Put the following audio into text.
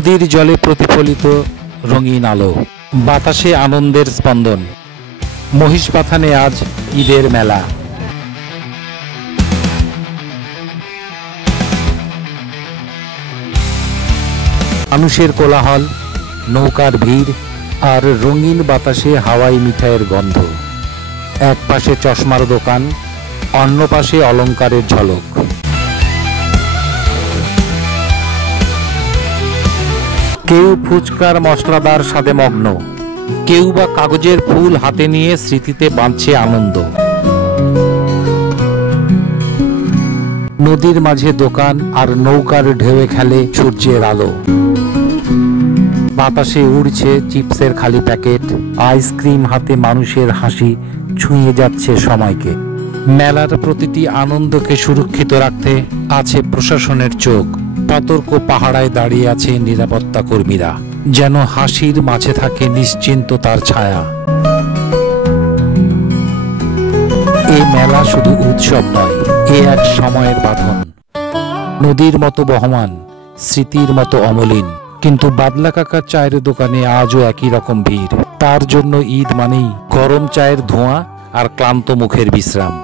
নদীর জলে প্রতিফলিত রঙিন আলো, বাতাসে আনন্দের স্পন্দন। মহিষবাথানে আজ ঈদের মেলা। মানুষের কোলাহল, নৌকার ভিড় আর রঙিন বাতাসে হাওয়াই মিঠাইয়ের গন্ধ। এক পাশে চশমার দোকান, অন্য পাশে অলংকারের ঝলক। কেউ ফুচকার মশলাদার স্বাদে মগ্ন, কেউ বা কাগজের ফুল হাতে নিয়ে স্মৃতিতে বাঁধছে আনন্দ। নদীর মাঝে দোকান আর নৌকার ঢেউয়ে খেলে সূর্যের আলো। বাতাসে উড়ছে চিপসের খালি প্যাকেট, আইসক্রিম হাতে মানুষের হাসি ছুঁয়ে যাচ্ছে সময়কে। মেলার প্রতিটি আনন্দকে সুরক্ষিত রাখতে আছে প্রশাসনের চোখ। সতর্ক পাহারায় দাঁড়িয়ে আছে নিরাপত্তা কর্মীরা, যেন হাসির মাঝে থাকে নিশ্চিন্ততার ছায়া। এই মেলা শুধু উৎসব নয়, এ এক সময়ের বাঁধন। নদীর মতো বহমান, স্মৃতির মতো অমলিন। কিন্তু বাদলা কাকার চায়ের দোকানে আজও একই রকম ভিড়। তার জন্য ঈদ মানেই গরম চায়ের ধোঁয়া আর ক্লান্ত মুখের বিশ্রাম।